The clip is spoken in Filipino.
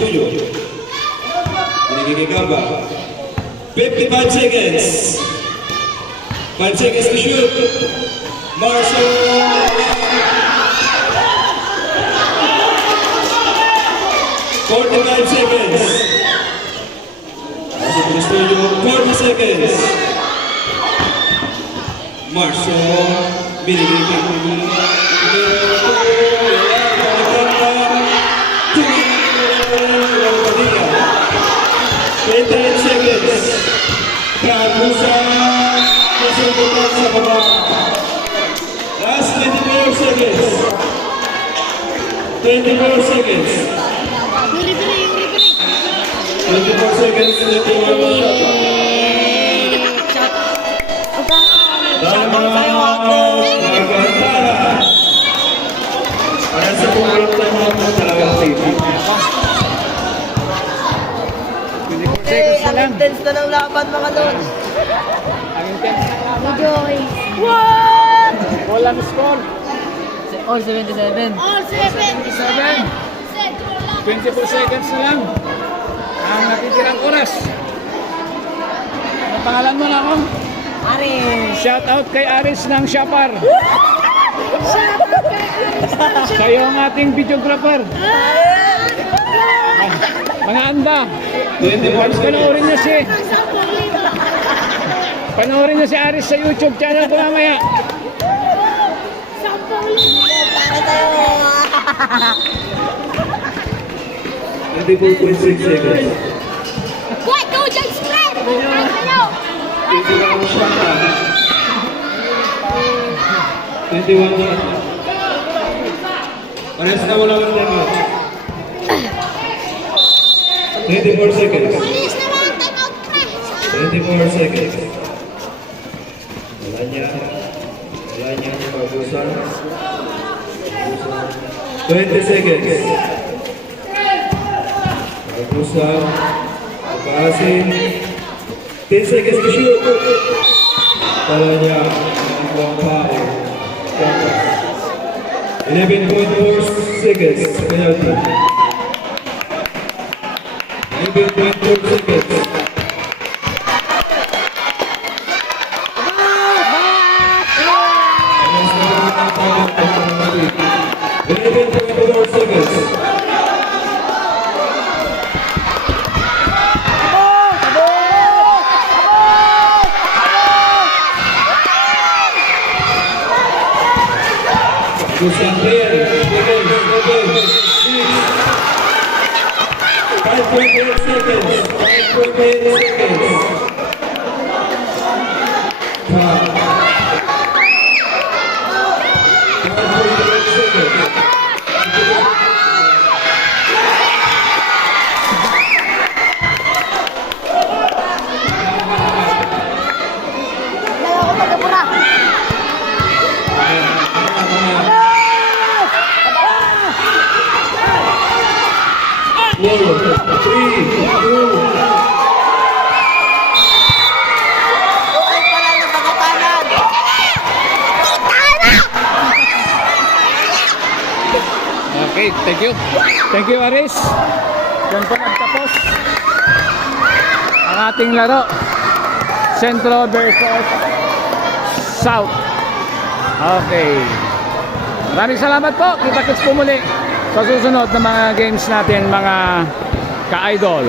tuyo. Binigay kay Gaba. 55 seconds. 5 seconds to shoot. Marshall. 45 seconds. Marshall to the studio. 40 seconds. Marshall. Binigay kay Gaba. 28 seconds. Kagusa. Nasubukan sa baba. Last 24 seconds. 24 seconds. 24 seconds. 21 shot. Para sa pumulot ng mga talagang safety. Ang intense na ng laban mga lods. Ang intense ng laban. Joyce. What? Walang score. All 77. All 7. 24 seconds na lang. Ang natitirang oras. Ang pangalan mo na ako? Aris. Shout out kay Aris ng Shapar. Kayo ang ating videographer. Mga anda. Panoorin niyo si Aris sa YouTube channel ko mamaya. Para tayo. 24.6 seconds. Boy, go Jay spread! Hello! 21 shot. 21 shot. Pares na wala ng demo. 24 seconds. Police naman, time out pre! 24 seconds. Wala niya Kagusa. 20 seconds. Kagusa. Pagkasin. 10 seconds to shoot. Wala niya ang buwang pao. 11.4 seconds. Penalty. 11.4 seconds. Gusto player, 5.8 seconds. 5.8 seconds. Okay, thank you. Thank you, Aris. Yan po nagtapos ang ating laro. Centro versus South. Okay. Maraming salamat po. Kita-kits po muli sa susunod na mga games natin, mga ka-idol.